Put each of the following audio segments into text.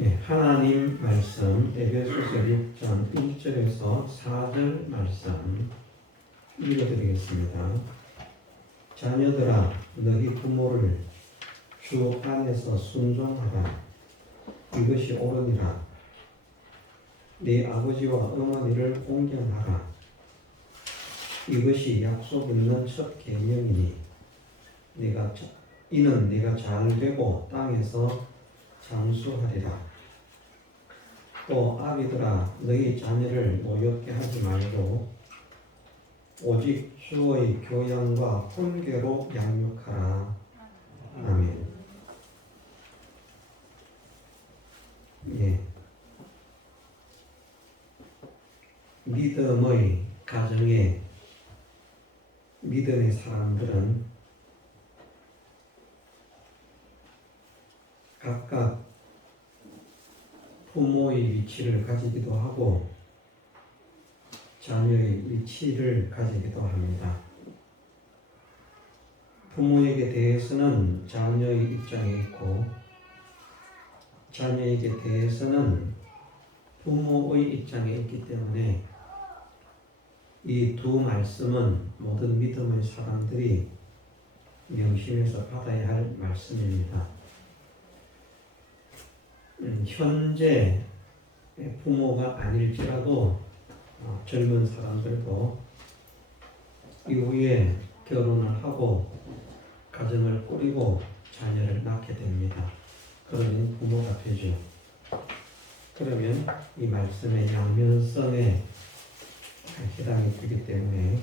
예, 하나님 말씀 에베소서 6장 1절에서 4절 말씀 읽어드리겠습니다. 자녀들아 너희 부모를 주 안에서 순종하라. 이것이 옳으니라. 네 아버지와 어머니를 공경하라. 이것이 약속 있는 첫 계명이니 이는 네가 잘되고 땅에서 장수하리라. 또 아비들아 너희 자녀를 모욕게 하지 말고 오직 주의 교양과 훈계로 양육하라. 아멘. 예. 믿음의 가정에 믿음의 사람들은 각각 부모의 위치를 가지기도 하고 자녀의 위치를 가지기도 합니다. 부모에게 대해서는 자녀의 입장에 있고 자녀에게 대해서는 부모의 입장에 있기 때문에 이 두 말씀은 모든 믿음의 사람들이 명심해서 받아야 할 말씀입니다. 현재 부모가 아닐지라도 젊은 사람들도 이후에 결혼을 하고 가정을 꾸리고 자녀를 낳게 됩니다. 그러면 부모가 되죠. 그러면 이 말씀의 양면성에 해당이 되기 때문에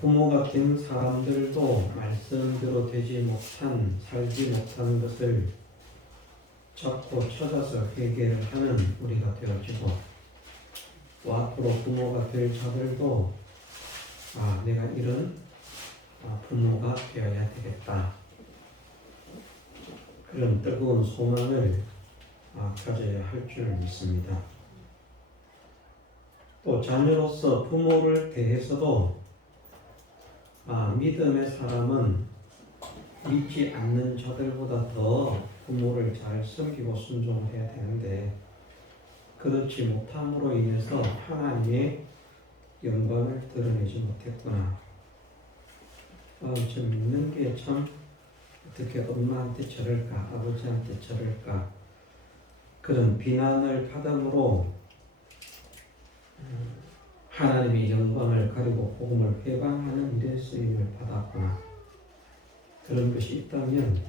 부모가 된 사람들도 말씀대로 살지 못한 것을 자꾸 찾아서 회개를 하는 우리가 되어지고 또 앞으로 부모가 될 자들도 내가 이런 부모가 되어야 되겠다. 그런 뜨거운 소망을 가져야 할 줄 믿습니다. 또 자녀로서 부모를 대해서도 믿음의 사람은 믿지 않는 자들보다 더 부모를 잘 섬기고 순종해야 되는데 그렇지 못함으로 인해서 하나님의 영광을 드러내지 못했구나. 저 믿는 게 참 어떻게 엄마한테 저럴까 아버지한테 저럴까 그런 비난을 받음으로 하나님의 영광을 가리고 복음을 회방하는 일에 쓰임을 받았구나. 그런 것이 있다면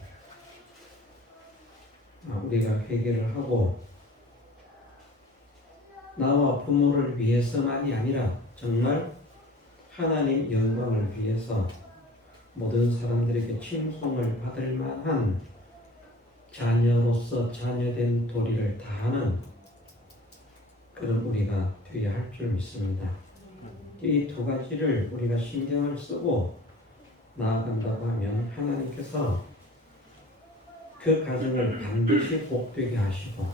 우리가 회개를 하고 나와 부모를 위해서만이 아니라 정말 하나님 영광을 위해서 모든 사람들에게 칭송을 받을 만한 자녀로서 자녀된 도리를 다하는 그런 우리가 되어야 할 줄 믿습니다. 이 두 가지를 우리가 신경을 쓰고 나아간다고 하면 하나님께서 그 가정을 반드시 복되게 하시고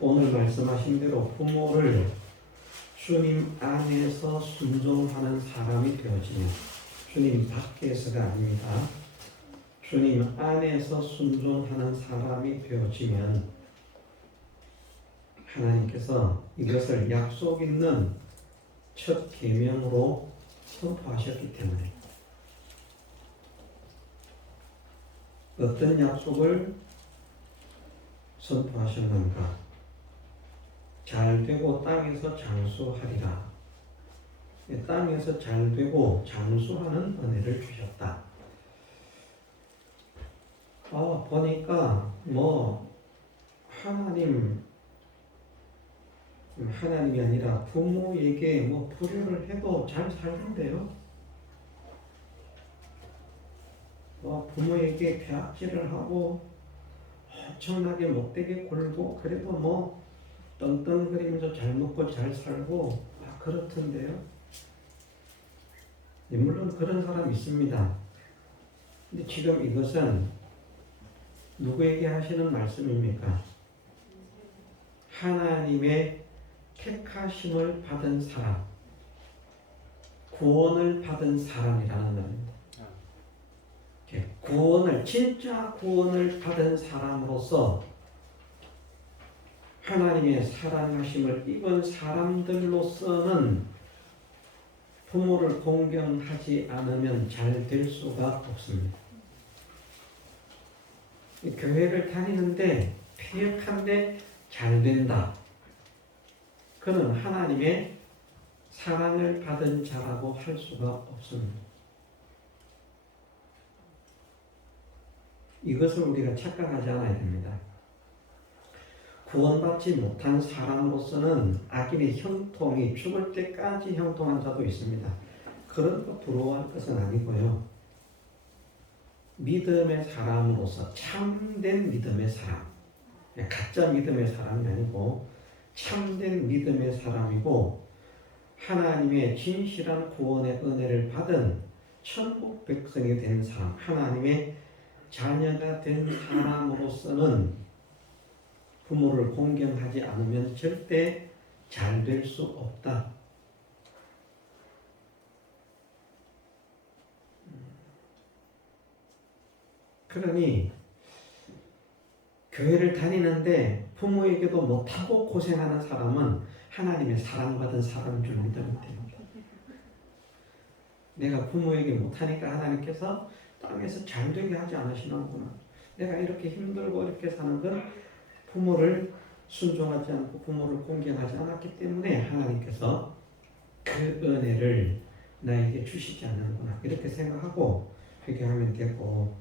오늘 말씀하신 대로 부모를 주님 안에서 순종하는 사람이 되어지면 주님 밖에서가 아닙니다. 주님 안에서 순종하는 사람이 되어지면 하나님께서 이것을 약속 있는 첫 계명으로 선포하셨기 때문에 어떤 약속을 선포하셨는가? 잘되고 땅에서 장수하리라. 땅에서 잘되고 장수하는 은혜를 주셨다. 보니까 하나님이 아니라 부모에게 불효를 해도 잘 살던데요. 부모에게 폐악질을 하고 엄청나게 못되게 굴고 그래도 떵떵거리면서 잘 먹고 잘 살고 그렇던데요. 물론 그런 사람 있습니다. 근데 지금 이것은 누구에게 하시는 말씀입니까? 하나님의 택하심을 받은 사람, 구원을 받은 사람이라는 말입니다. 진짜 구원을 받은 사람으로서 하나님의 사랑하심을 입은 사람들로서는 부모를 공경하지 않으면 잘 될 수가 없습니다. 교회를 다니는데 폐역한데 잘 된다. 그는 하나님의 사랑을 받은 자라고 할 수가 없습니다. 이것을 우리가 착각하지 않아야 됩니다. 구원받지 못한 사람으로서는 악인의 형통이 죽을 때까지 형통한 자도 있습니다. 그런 거 부러워할 것은 아니고요. 믿음의 사람으로서 참된 믿음의 사람, 가짜 믿음의 사람이 아니고 참된 믿음의 사람이고 하나님의 진실한 구원의 은혜를 받은 천국 백성이 된 사람, 하나님의 자녀가 된 사람으로서는 부모를 공경하지 않으면 절대 잘 될 수 없다. 그러니 교회를 다니는데 부모에게도 못하고 고생하는 사람은 하나님의 사랑받은 사람인 줄 믿으면 됩니다. 내가 부모에게 못하니까 하나님께서 땅에서 잘되게 하지 않으시는구나. 내가 이렇게 힘들고 이렇게 사는 건 부모를 순종하지 않고 부모를 공경하지 않았기 때문에 하나님께서 그 은혜를 나에게 주시지 않는구나. 이렇게 생각하고 회개하면 되고,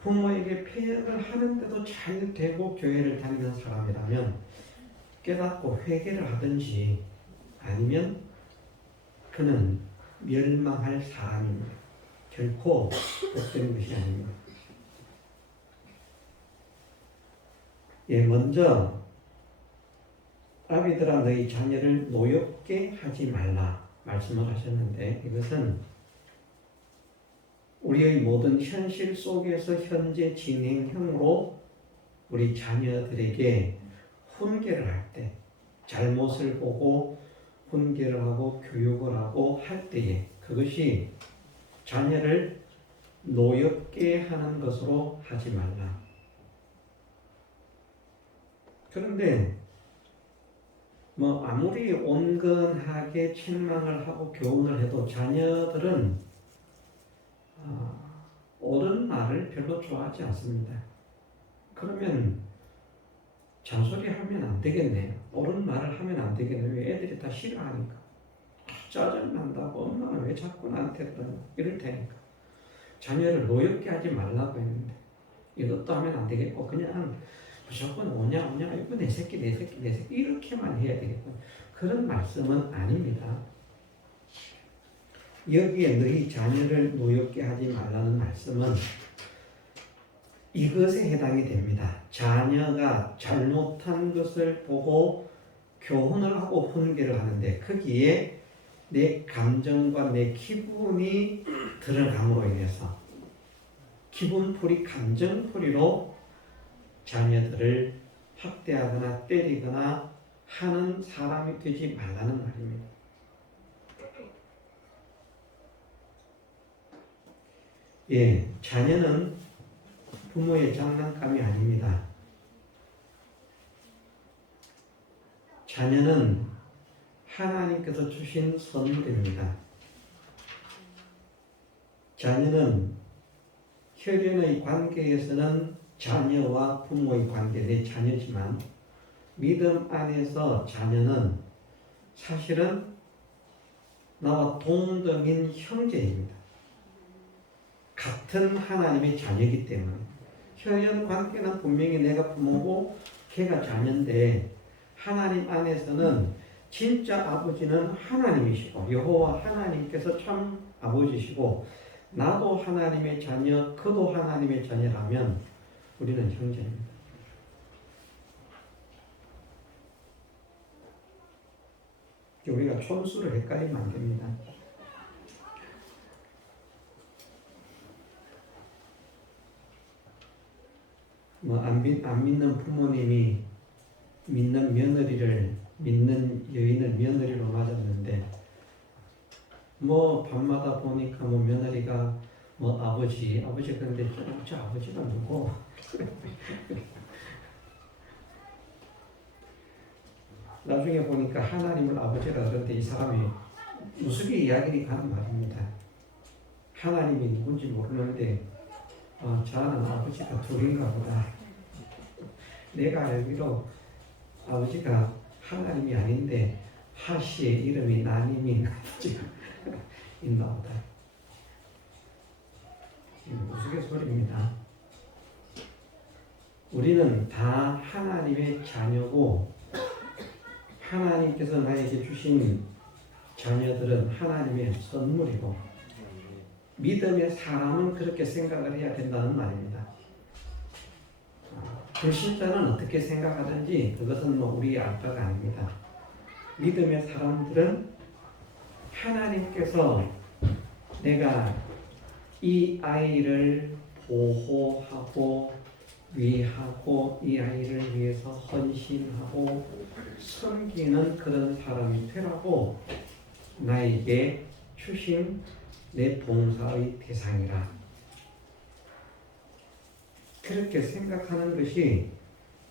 부모에게 폐역을 하는데도 잘 되고 교회를 다니는 사람이라면 깨닫고 회개를 하든지 아니면 그는 멸망할 사람입니다. 결코 복된 것이 아닙니다. 먼저 아비들아 너희 자녀를 노엽게 하지 말라 말씀을 하셨는데, 이것은 우리의 모든 현실 속에서 현재 진행형으로 우리 자녀들에게 훈계를 할 때, 잘못을 보고 훈계를 하고 교육을 하고 할 때에 그것이 자녀를 노엽게 하는 것으로 하지 말라. 그런데 아무리 온건하게 책망을 하고 교훈을 해도 자녀들은 옳은 말을 별로 좋아하지 않습니다. 그러면 잔소리 하면 안 되겠네요. 옳은 말을 하면 안 되겠네요. 왜? 애들이 다 싫어하니까. 짜증난다고 엄마가 왜 자꾸 나한테 그러냐 이럴 테니까. 자녀를 노엽게 하지 말라고 했는데 이것도 하면 안 되겠고 그냥 무조건 오냐 이거 내 새끼 이렇게만 해야 되겠고 그런 말씀은 아닙니다. 여기에 너희 자녀를 노엽게 하지 말라는 말씀은 이것에 해당이 됩니다. 자녀가 잘못한 것을 보고 교훈을 하고 훈계를 하는데 거기에 내 감정과 내 기분이 들어감으로 인해서 기분풀이, 감정풀이로 자녀들을 학대하거나 때리거나 하는 사람이 되지 말라는 말입니다. 자녀는 부모의 장난감이 아닙니다. 자녀는 하나님께서 주신 선물입니다. 자녀는 혈연의 관계에서는 자녀와 부모의 관계, 내 자녀지만 믿음 안에서 자녀는 사실은 나와 동등인 형제입니다. 같은 하나님의 자녀이기 때문에 혈연 관계는 분명히 내가 부모고 걔가 자녀인데 하나님 안에서는 진짜 아버지는 하나님이시고 여호와 하나님께서 참 아버지시고 나도 하나님의 자녀, 그도 하나님의 자녀라면 우리는 형제입니다. 우리가 촌수를 헷갈리면 안 됩니다. 안 믿는 부모님이 믿는 여인을 며느리로 맞았는데 뭐 밤마다 보니까 뭐 며느리가 뭐 아버지 그런데 저 아버지가 누구? 나중에 보니까 하나님을 아버지라 그러는데 이 사람이 우스개 이야기를 가는 말입니다. 하나님이 누군지 모르는데 저는 아버지가 둘인가 보다. 내가 알기로 아버지가 하나님이 아닌데 하씨의 이름이 나님인 아버지가 있나 보다. 우스갯소리입니다. 우리는 다 하나님의 자녀고 하나님께서 나에게 주신 자녀들은 하나님의 선물이고 믿음의 사람은 그렇게 생각을 해야 된다는 말입니다. 불신자는 어떻게 생각하든지 그것은 뭐 우리 알 바가 아닙니다. 믿음의 사람들은 하나님께서 내가 이 아이를 보호하고 위하고 이 아이를 위해서 헌신하고 섬기는 그런 사람이 되라고 나에게 주신 내 봉사의 대상이라. 그렇게 생각하는 것이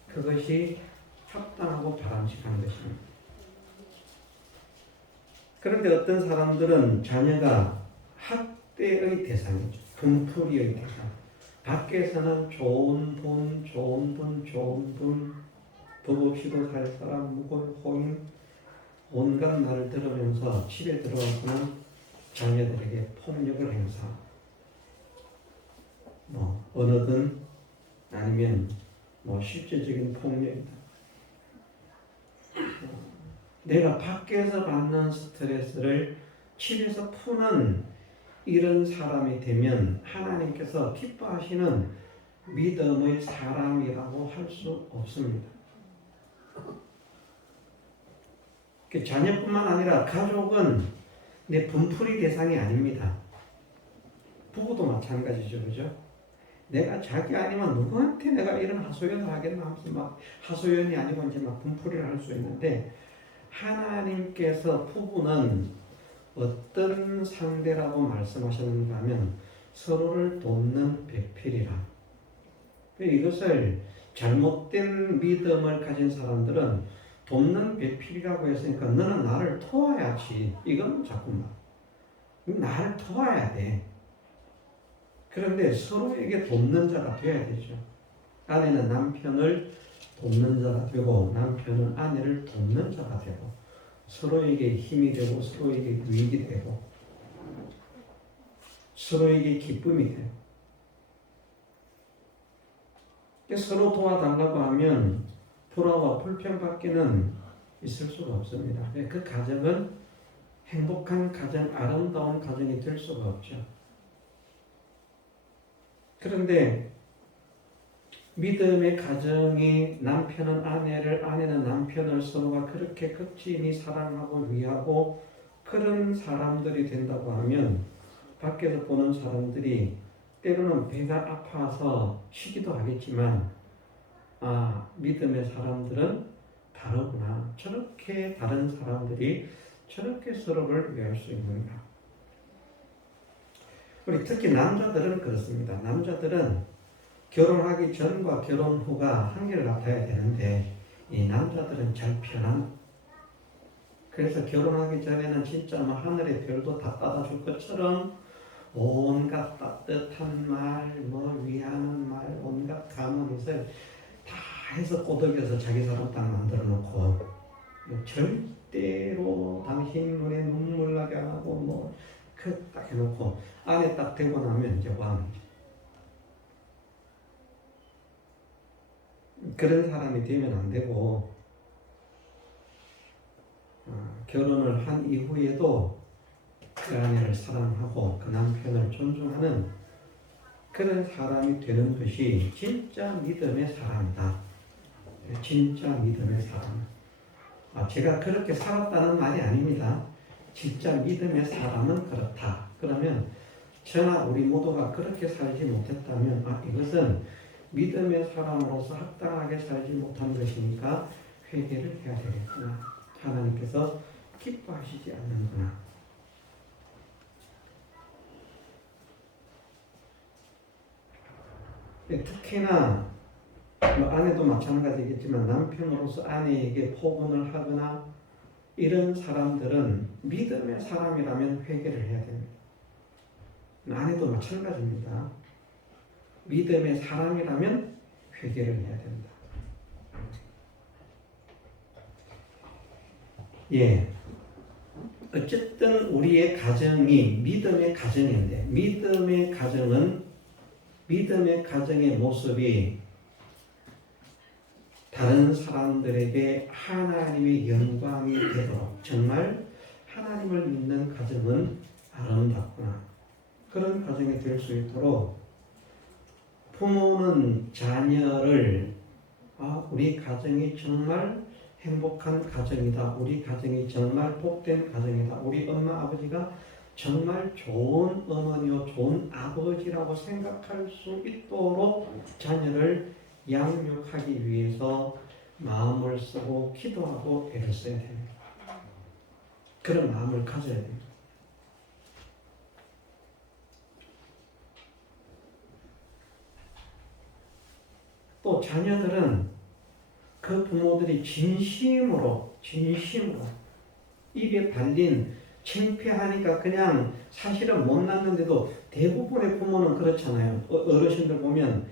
그것이 합당하고 바람직한 것입니다. 그런데 어떤 사람들은 자녀가 학대의 대상이죠. 분풀이의 대상. 밖에서는 좋은 분, 법 없이도 살 사람, 무골호인 온갖 말을 들으면서 집에 들어와서는 자녀들에게 폭력을 행사. 언어든 아니면 실제적인 폭력이다. 내가 밖에서 받는 스트레스를 집에서 푸는 이런 사람이 되면 하나님께서 기뻐하시는 믿음의 사람이라고 할 수 없습니다. 자녀뿐만 아니라 가족은 내 분풀이 대상이 아닙니다. 부부도 마찬가지죠, 그죠? 내가 자기 아니면 누구한테 내가 이런 하소연을 하겠나 하면서 막 하소연이 아니고 이제 막 분풀이를 할 수 있는데 하나님께서 부부는 어떤 상대라고 말씀하셨는가 하면 서로를 돕는 배필이라. 이것을 잘못된 믿음을 가진 사람들은 돕는 배필이라고 했으니까 너는 나를 도와야지. 이건 자꾸만 나를 도와야 돼. 그런데 서로에게 돕는 자가 되어야 되죠. 아내는 남편을 돕는 자가 되고 남편은 아내를 돕는 자가 되고 서로에게 힘이 되고 서로에게 유익이 되고 서로에게 기쁨이 돼요. 서로 도와달라고 하면 불화와 불평밖에는 있을 수가 없습니다. 그 가정은 행복한 가정, 아름다운 가정이 될 수가 없죠. 그런데 믿음의 가정이 남편은 아내를, 아내는 남편을 서로가 그렇게 극진히 사랑하고 위하고 그런 사람들이 된다고 하면 밖에서 보는 사람들이 때로는 배가 아파서 쉬기도 하겠지만 믿음의 사람들은 다르구나. 저렇게 다른 사람들이 저렇게 서로를 위할 수 있는가. 우리 특히 남자들은 그렇습니다. 남자들은 결혼하기 전과 결혼 후가 한결같아야 되는데 이 남자들은 잘 편한. 그래서 결혼하기 전에는 진짜 하늘의 별도 다 따다줄 것처럼 온갖 따뜻한 말, 위하는 말, 온갖 감언을 다 해서 꼬드겨서 자기 사람 딱 만들어 놓고 절대로 당신 눈에 눈물 나게 안 하고 딱 해놓고 안에 딱 되고 나면 이제 왕. 그런 사람이 되면 안 되고 결혼을 한 이후에도 그 아내를 사랑하고 그 남편을 존중하는 그런 사람이 되는 것이 진짜 믿음의 사람이다. 진짜 믿음의 사람. 제가 그렇게 살았다는 말이 아닙니다. 진짜 믿음의 사람은 그렇다. 그러면 저나 우리 모두가 그렇게 살지 못했다면 이것은 믿음의 사람으로서 합당하게 살지 못한 것이니까 회개를 해야 되겠구나. 하나님께서 기뻐하시지 않는구나. 특히나 뭐 아내도 마찬가지겠지만 남편으로서 아내에게 포근을 하거나 이런 사람들은 믿음의 사람이라면 회개를 해야 됩니다. 아내도 마찬가지입니다. 믿음의 사람이라면 회개를 해야 됩니다. 예. 어쨌든 우리의 가정이 믿음의 가정인데 믿음의 가정의 모습이 다른 사람들에게 하나님의 영광이 되도록 정말 하나님을 믿는 가정은 아름답구나. 그런 가정이 될 수 있도록 부모는 자녀를 우리 가정이 정말 행복한 가정이다. 우리 가정이 정말 복된 가정이다. 우리 엄마 아버지가 정말 좋은 어머니요 좋은 아버지라고 생각할 수 있도록 자녀를 양육하기 위해서 마음을 쓰고 기도하고 애를 써야 됩니다. 그런 마음을 가져야 됩니다. 또 자녀들은 그 부모들이 진심으로 입에 발린 창피하니까 그냥 사실은 못 낳는데도 대부분의 부모는 그렇잖아요. 어르신들 보면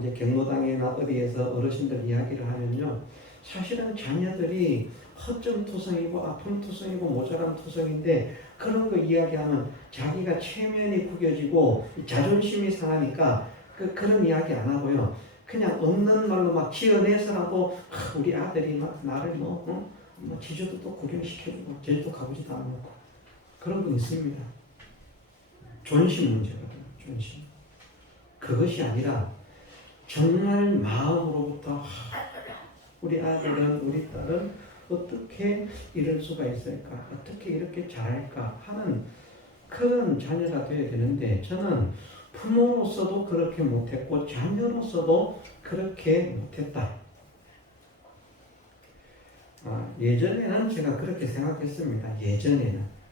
이제 경로당이나 어디에서 어르신들 이야기를 하면요. 사실은 자녀들이 허점투성이고 아픔투성이고 모자람투성인데 그런 거 이야기하면 자기가 체면이 구겨지고 자존심이 상하니까 그런 이야기 안 하고요. 그냥 없는 말로 막 지어내서라도 우리 아들이 막 나를 제주도도 구경시켜주고 제주도 가보지도 않고 그런 건 있습니다. 존심 문제거든요. 존심. 그것이 아니라 정말 마음으로부터 우리 아들은 우리 딸은 어떻게 이럴 수가 있을까? 어떻게 이렇게 잘할까? 하는 그런 자녀가 되어야 되는데 저는 부모로서도 그렇게 못했고 자녀로서도 그렇게 못했다. 예전에는 제가 그렇게 생각했습니다. 예전에는.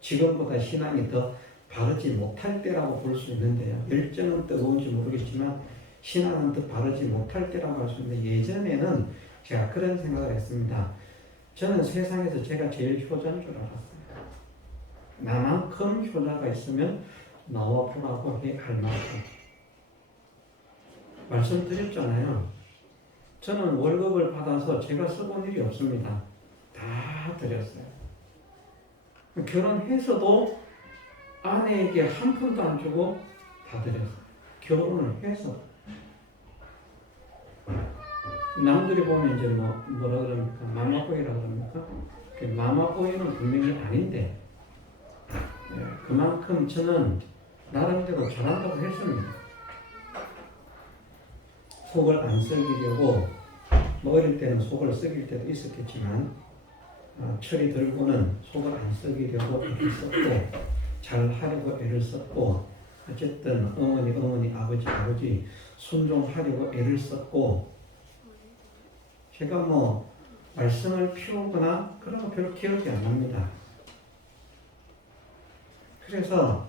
지금보다 신앙이 더 바르지 못할 때라고 볼 수 있는데요. 열정은 뜨거운지 모르겠지만 신앙은 더 바르지 못할 때라고 할 수 있는데 예전에는 제가 그런 생각을 했습니다. 저는 세상에서 제가 제일 효자인 줄 알았어요. 나만큼 효자가 있으면 나와 보라고 할 만큼. 말씀드렸잖아요. 저는 월급을 받아서 제가 써본 일이 없습니다. 다 드렸어요. 결혼해서도 아내에게 한 푼도 안 주고 다 드렸어요. 결혼을 해서. 남들이 보면 이제 뭐라 그럽니까? 마마보이라 그럽니까? 그 마마보이는 분명히 아닌데, 그만큼 저는 나름대로 잘한다고 했습니다. 속을 안 썩이려고, 어릴 때는 속을 썩일 때도 있었겠지만, 철이 들고는 속을 안 썩이려고 애를 썼고, 잘 하려고 애를 썼고, 어쨌든 어머니, 아버지, 순종하려고 애를 썼고, 제가 말씀을 피우거나 그런 거 별로 기억이 안 납니다. 그래서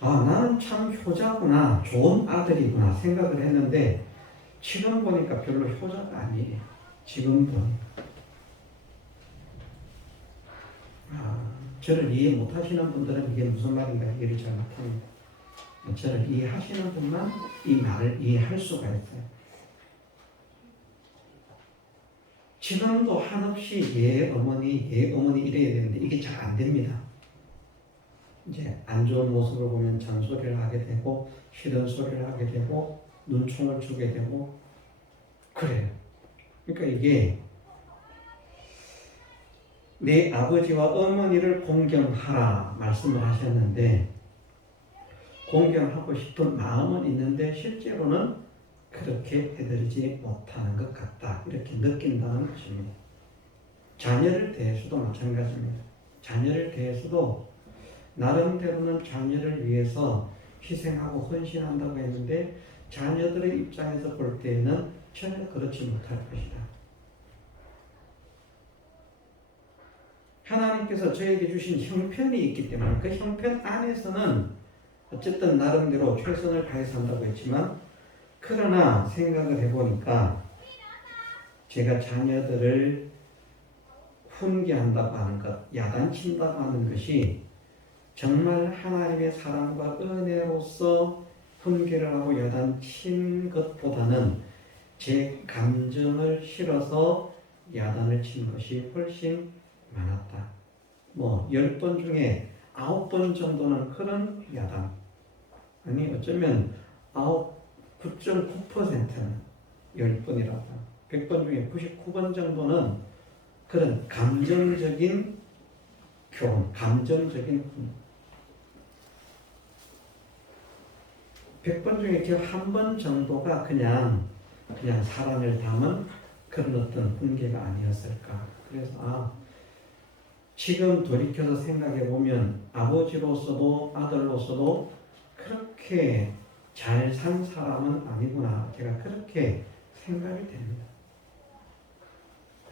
나는 참 효자구나, 좋은 아들이구나 생각을 했는데 지금 보니까 별로 효자가 아니에요. 지금 보니까. 저를 이해 못하시는 분들은 이게 무슨 말인가 이해를 잘 못합니다. 저를 이해하시는 분만 이 말을 이해할 수가 있어요. 지금도 한없이 예 어머니 이래야 되는데 이게 잘 안 됩니다. 이제 안 좋은 모습을 보면 잔소리를 하게 되고 싫은 소리를 하게 되고 눈총을 주게 되고 그래요. 그러니까 이게 내 아버지와 어머니를 공경하라 말씀을 하셨는데 공경하고 싶은 마음은 있는데 실제로는 그렇게 해드리지 못하는 것 같다. 이렇게 느낀다는 것입니다. 자녀를 대해서도 마찬가지입니다. 자녀를 대해서도 나름대로는 자녀를 위해서 희생하고 헌신한다고 했는데 자녀들의 입장에서 볼 때에는 전혀 그렇지 못할 것이다. 하나님께서 저에게 주신 형편이 있기 때문에 그 형편 안에서는 어쨌든 나름대로 최선을 다해서 한다고 했지만 그러나 생각을 해보니까 제가 자녀들을 훈계한다고 하는 것, 야단친다고 하는 것이 정말 하나님의 사랑과 은혜로서 훈계를 하고 야단친 것보다는 제 감정을 실어서 야단을 친 것이 훨씬 많았다. 10번 중에 9번 정도는 그런 야단. 아니, 어쩌면 9.9%는 10번이라고. 100번 중에 99번 정도는 그런 감정적인 교훈, 감정적인 훈. 100번 중에 한 번 정도가 그냥 사랑을 담은 그런 어떤 훈계가 아니었을까. 그래서 지금 돌이켜서 생각해 보면 아버지로서도 아들로서도 그렇게 잘 산 사람은 아니구나. 제가 그렇게 생각이 됩니다.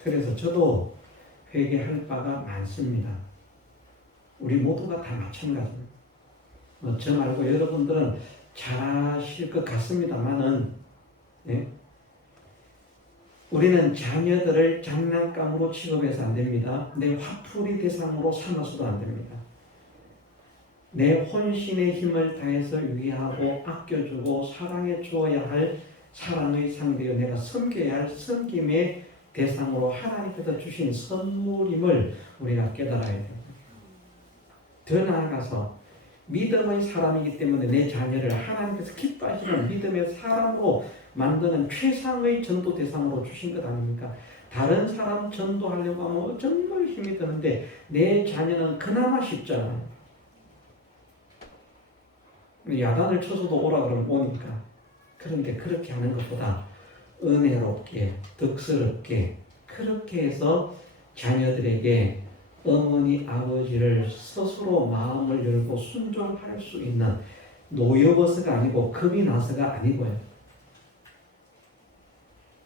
그래서 저도 회개할 바가 많습니다. 우리 모두가 다 마찬가지입니다. 저 말고 여러분들은 잘하실 것 같습니다만은, 예? 우리는 자녀들을 장난감으로 취급해서 안 됩니다. 내 화풀이 대상으로 삼아서도 안 됩니다. 내 혼신의 힘을 다해서 위하고 아껴주고 사랑해 주어야 할 사랑의 상대여 내가 섬겨야 할 섬김의 대상으로 하나님께서 주신 선물임을 우리가 깨달아야 됩니다. 더 나아가서 믿음의 사람이기 때문에 내 자녀를 하나님께서 기뻐하시는 믿음의 사람으로 만드는 최상의 전도 대상으로 주신 것 아닙니까? 다른 사람 전도하려고 하면 정말 힘이 드는데 내 자녀는 그나마 쉽잖아요. 야단을 쳐서도 오라 그러면 오니까. 그런데 그렇게 하는 것보다 은혜롭게, 덕스럽게 그렇게 해서 자녀들에게 어머니, 아버지를 스스로 마음을 열고 순종할 수 있는 노여버서가 아니고 겁이 나서가 아니고요.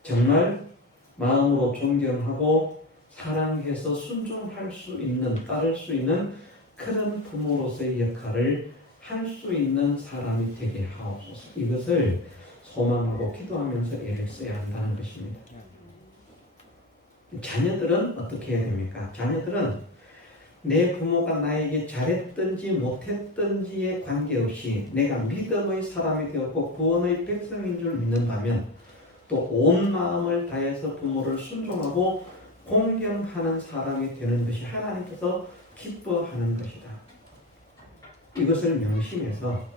정말 마음으로 존경하고 사랑해서 순종할 수 있는, 따를 수 있는 그런 부모로서의 역할을 할 수 있는 사람이 되게 하옵소서. 이것을 소망하고 기도하면서 애를 써야 한다는 것입니다. 자녀들은 어떻게 해야 됩니까? 자녀들은 내 부모가 나에게 잘했든지 못했든지에 관계없이 내가 믿음의 사람이 되었고 구원의 백성인 줄 믿는다면 또 온 마음을 다해서 부모를 순종하고 공경하는 사람이 되는 것이 하나님께서 기뻐하는 것이다. 이것을 명심해서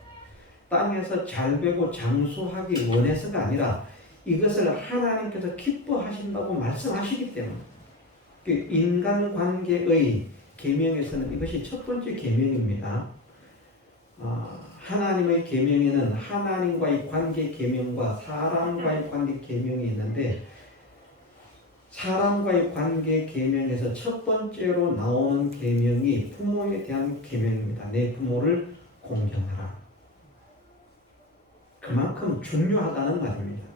땅에서 잘 되고 장수하기 원해서가 아니라 이것을 하나님께서 기뻐하신다고 말씀하시기 때문에 인간관계의 계명에서는 이것이 첫 번째 계명입니다. 하나님의 계명에는 하나님과의 관계 계명과 사람과의 관계 계명이 있는데 사람과의 관계 계명에서 첫 번째로 나오는 계명이 부모에 대한 계명입니다. 내 부모를 공경하라. 그만큼 중요하다는 말입니다.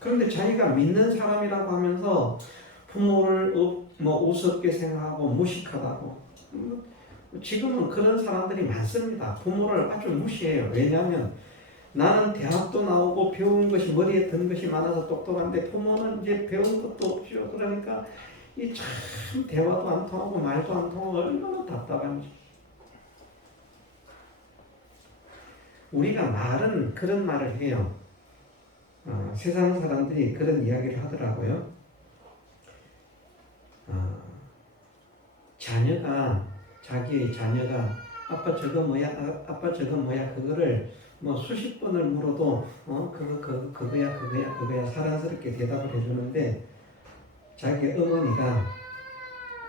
그런데 자기가 믿는 사람이라고 하면서 부모를 우습게 생각하고 무식하다고 지금은 그런 사람들이 많습니다. 부모를 아주 무시해요. 왜냐하면 나는 대학도 나오고 배운 것이 머리에 든 것이 많아서 똑똑한데 부모는 이제 배운 것도 없죠. 그러니까 이 참 대화도 안 통하고 말도 안 통하고 얼마나 답답한지. 우리가 말은 그런 말을 해요. 세상 사람들이 그런 이야기를 하더라고요. 자기의 자녀가 아빠 저거 뭐야, 아빠 저거 뭐야, 그거를 수십 번을 물어도 그거야 사랑스럽게 대답을 해주는데 자기 어머니가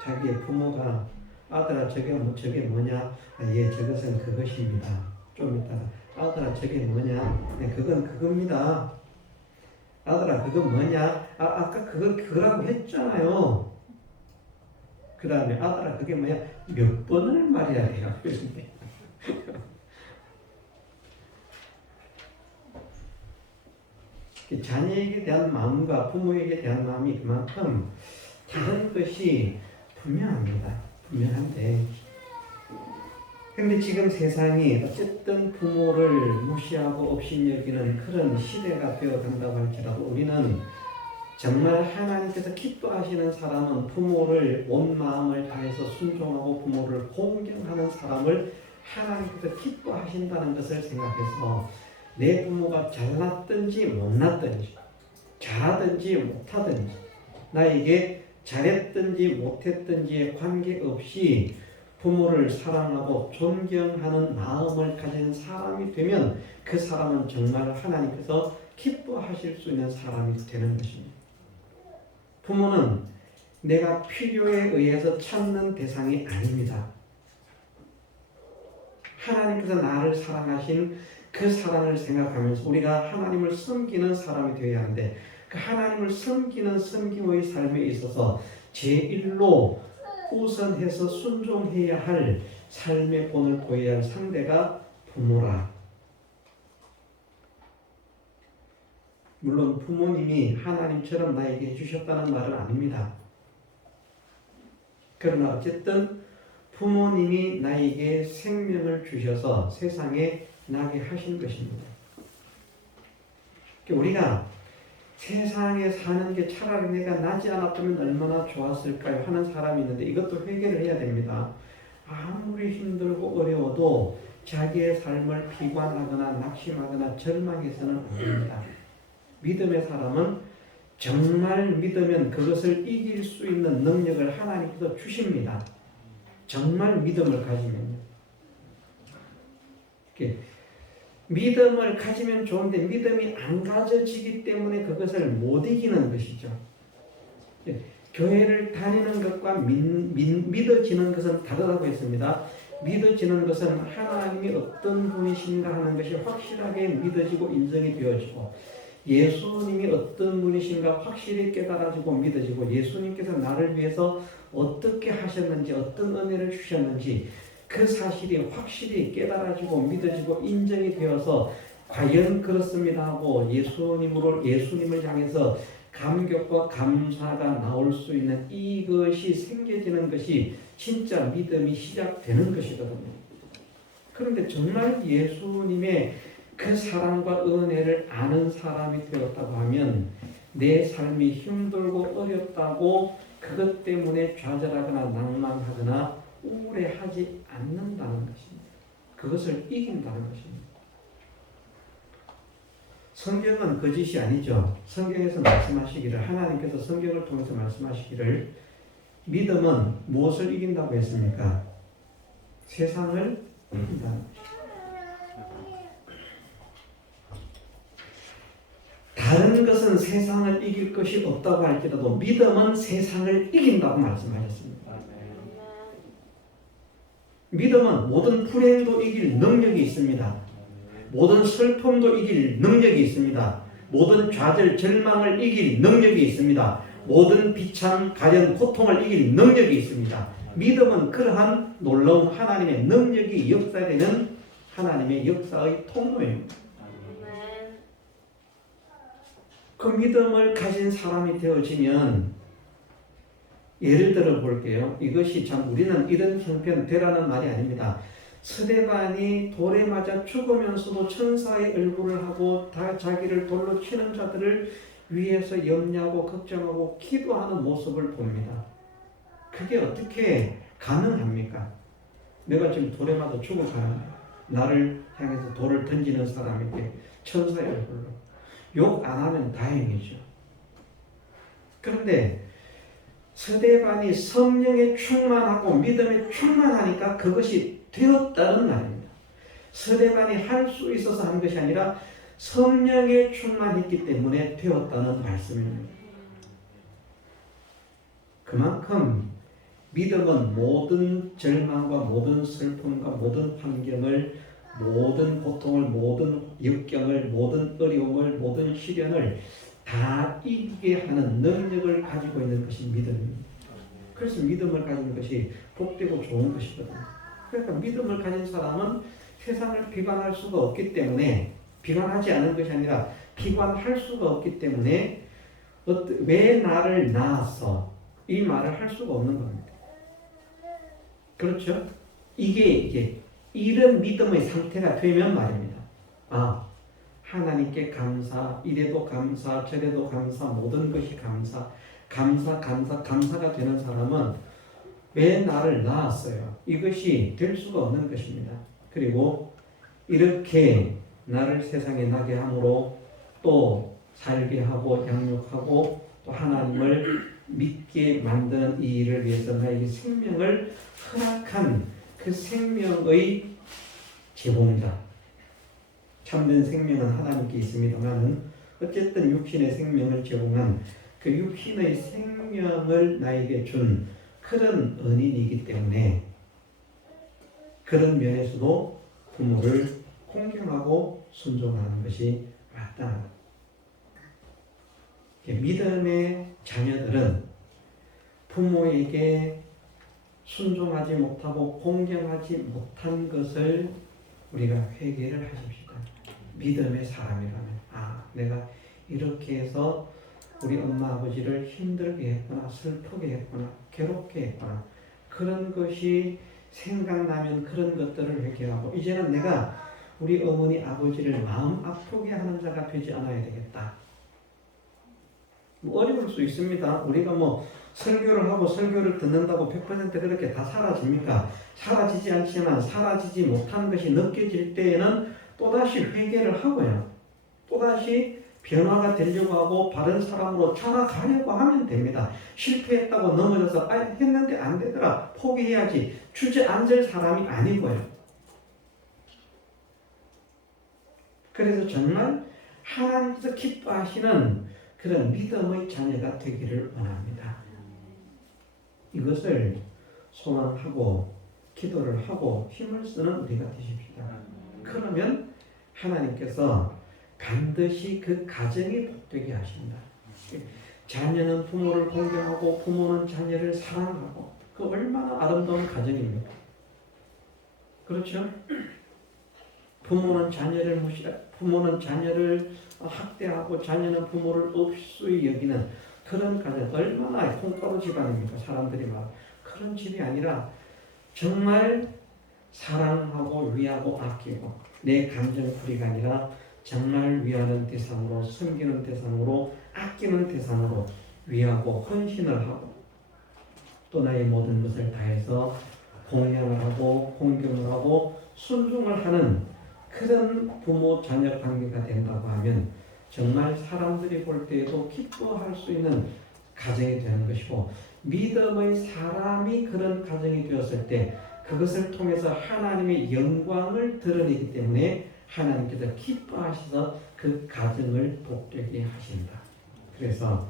자기의 부모가 아들아 저게 뭐냐, 예 저것은 그것입니다. 좀 이따가 아들아 저게 뭐냐, 네, 그건 그겁니다. 아들아 그거 뭐냐, 아까 그거라고 했잖아요. 그 다음에 아들아 그게 뭐야, 몇 번을 말해야 해요. 자녀에게 대한 마음과 부모에게 대한 마음이 그만큼 다른 것이 분명합니다. 분명한데 근데 지금 세상이 어쨌든 부모를 무시하고 업신여기는 그런 시대가 되어간다고 할지라도 우리는 정말 하나님께서 기뻐하시는 사람은 부모를 온 마음을 다해서 순종하고 부모를 공경하는 사람을 하나님께서 기뻐하신다는 것을 생각해서 내 부모가 잘났든지 못났든지 잘하든지 못하든지 나에게 잘했든지 못했든지에 관계없이 부모를 사랑하고 존경하는 마음을 가진 사람이 되면 그 사람은 정말 하나님께서 기뻐하실 수 있는 사람이 되는 것입니다. 부모는 내가 필요에 의해서 찾는 대상이 아닙니다. 하나님께서 나를 사랑하신 그 사랑을 생각하면서 우리가 하나님을 섬기는 사람이 되어야 하는데 그 하나님을 섬기는 섬김의 삶에 있어서 제1로 우선해서 순종해야 할 삶의 본을 보여야 할 상대가 부모라. 물론 부모님이 하나님처럼 나에게 해주셨다는 말은 아닙니다. 그러나 어쨌든 부모님이 나에게 생명을 주셔서 세상에 나게 하신 것입니다. 우리가 세상에 사는 게 차라리 내가 나지 않았다면 얼마나 좋았을까요? 하는 사람이 있는데 이것도 회개를 해야 됩니다. 아무리 힘들고 어려워도 자기의 삶을 비관하거나 낙심하거나 절망해서는 안 됩니다. 믿음의 사람은 정말 믿으면 그것을 이길 수 있는 능력을 하나님께서 주십니다. 정말 믿음을 가지면요. 믿음을 가지면 좋은데 믿음이 안 가져지기 때문에 그것을 못 이기는 것이죠. 교회를 다니는 것과 믿어지는 것은 다르다고 했습니다. 믿어지는 것은 하나님이 어떤 분이신가 하는 것이 확실하게 믿어지고 인정이 되어지고 예수님이 어떤 분이신가 확실히 깨달아지고 믿어지고 예수님께서 나를 위해서 어떻게 하셨는지 어떤 은혜를 주셨는지 그 사실이 확실히 깨달아지고 믿어지고 인정이 되어서 과연 그렇습니다 하고 예수님을 향해서 감격과 감사가 나올 수 있는 이것이 생겨지는 것이 진짜 믿음이 시작되는 것이거든요. 그런데 정말 예수님의 그 사랑과 은혜를 아는 사람이 되었다고 하면 내 삶이 힘들고 어렵다고 그것 때문에 좌절하거나 낭만하거나 우울해하지 않는다는 것입니다. 그것을 이긴다는 것입니다. 성경은 거짓이 아니죠. 성경에서 말씀하시기를 하나님께서 성경을 통해서 말씀하시기를 믿음은 무엇을 이긴다고 했습니까? 세상을 이긴다는 것입니다. 다른 것은 세상을 이길 것이 없다고 할지라도 믿음은 세상을 이긴다고 말씀하셨습니다. 믿음은 모든 불행도 이길 능력이 있습니다. 모든 슬픔도 이길 능력이 있습니다. 모든 좌절, 절망을 이길 능력이 있습니다. 모든 비참, 가련, 고통을 이길 능력이 있습니다. 믿음은 그러한 놀라운 하나님의 능력이 역사되는 하나님의 역사의 통로입니다. 그 믿음을 가진 사람이 되어지면 예를 들어 볼게요. 이것이 참 우리는 이런 형편 되라는 말이 아닙니다. 스데반이 돌에 맞아 죽으면서도 천사의 얼굴을 하고 다 자기를 돌로 치는 자들을 위해서 염려하고 걱정하고 기도하는 모습을 봅니다. 그게 어떻게 가능합니까? 내가 지금 돌에 맞아 죽어가는 나를 향해서 돌을 던지는 사람에게 천사의 얼굴로 욕 안 하면 다행이죠. 그런데 스데반이 성령에 충만하고 믿음에 충만하니까 그것이 되었다는 말입니다. 스데반이 할 수 있어서 한 것이 아니라 성령에 충만했기 때문에 되었다는 말씀입니다. 그만큼 믿음은 모든 절망과 모든 슬픔과 모든 환경을 모든 고통을 모든 역경을 모든 어려움을 모든 시련을 다 이기게 하는 능력을 가지고 있는 것이 믿음입니다. 그래서 믿음을 가진 것이 복되고 좋은 것이거든요. 그러니까 믿음을 가진 사람은 세상을 비관할 수가 없기 때문에 비관하지 않은 것이 아니라 비관할 수가 없기 때문에 왜 나를 낳았어? 이 말을 할 수가 없는 겁니다. 그렇죠? 이게 이런 믿음의 상태가 되면 말입니다. 아, 하나님께 감사, 이래도 감사, 저래도 감사, 모든 것이 감사, 감사가 되는 사람은 왜 나를 낳았어요? 이것이 될 수가 없는 것입니다. 그리고 이렇게 나를 세상에 나게 함으로 또 살게 하고 양육하고 또 하나님을 믿게 만드는 이 일을 위해서 나에게 생명을 허락한 그 생명의 제공자, 참된 생명은 하나님께 있습니다만 어쨌든 육신의 생명을 제공한 그 육신의 생명을 나에게 준 그런 은인이기 때문에 그런 면에서도 부모를 공경하고 순종하는 것이 맞다. 믿음의 자녀들은 부모에게 순종하지 못하고 공경하지 못한 것을 우리가 회개를 하십시다. 믿음의 사람이라면 내가 이렇게 해서 우리 엄마 아버지를 힘들게 했구나, 슬프게 했구나, 괴롭게 했구나, 그런 것이 생각나면 그런 것들을 회개하고 이제는 내가 우리 어머니 아버지를 마음 아프게 하는 자가 되지 않아야 되겠다. 어려울 수 있습니다. 우리가 설교를 하고 설교를 듣는다고 100% 그렇게 다 사라집니까? 사라지지 않지만 사라지지 못한 것이 느껴질 때에는 또다시 회개를 하고요. 또다시 변화가 되려고 하고 바른 사람으로 자라가려고 하면 됩니다. 실패했다고 넘어져서 했는데 안 되더라, 포기해야지, 주저앉을 사람이 아니고요. 그래서 정말 하나님께서 기뻐하시는 그런 믿음의 자녀가 되기를 원합니다. 이것을 소망하고 기도를 하고 힘을 쓰는 우리가 되십시다. 그러면 하나님께서 반드시 그 가정이 복되게 하신다. 자녀는 부모를 공경하고 부모는 자녀를 사랑하고 그 얼마나 아름다운 가정입니까? 그렇죠? 부모는 자녀를 학대하고 자녀는 부모를 없이 여기는 그런 가정, 얼마나 콩가루 집안입니까? 사람들이 막 그런 집이 아니라 정말 사랑하고 위하고 아끼고 내 감정풀이가 아니라 정말 위하는 대상으로, 섬기는 대상으로, 아끼는 대상으로 위하고 헌신을 하고 또 나의 모든 것을 다해서 공양을 하고 공경을 하고 순종을 하는 그런 부모 자녀 관계가 된다고 하면 정말 사람들이 볼 때에도 기뻐할 수 있는 가정이 되는 것이고, 믿음의 사람이 그런 가정이 되었을 때 그것을 통해서 하나님의 영광을 드러내기 때문에 하나님께서 기뻐하셔서 그 가정을 복되게 하신다. 그래서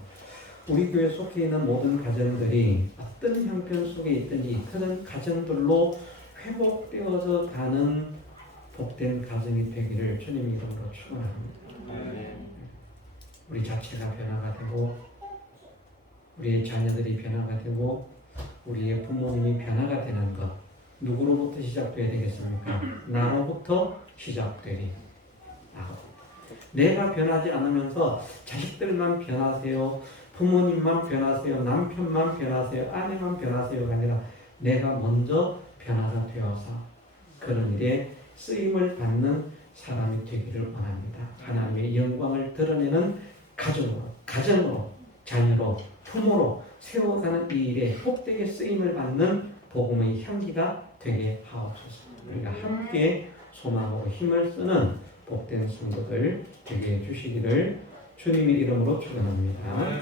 우리 교회 속해 있는 모든 가정들이 어떤 형편 속에 있든지 그런 가정들로 회복되어서 가는 복된 가정이 되기를 주님 이름으로 축원합니다. 우리 자체가 변화가 되고 우리의 자녀들이 변화가 되고 우리의 부모님이 변화가 되는 것, 누구로부터 시작돼야 되겠습니까? 나로부터 시작되리. 내가 변하지 않으면서 자식들만 변하세요, 부모님만 변하세요, 남편만 변하세요, 아내만 변하세요가 아니라 내가 먼저 변화가 되어서 그런 일에 쓰임을 받는 사람이 되기를 원합니다. 하나님의 영광을 드러내는 가정으로, 자녀로, 부모로 세워가는 이 일에 복되게 쓰임을 받는 복음의 향기가 되게 하옵소서. 우리가 함께 소망으로 힘을 쓰는 복된 성도들 되게 해주시기를 주님의 이름으로 축원합니다.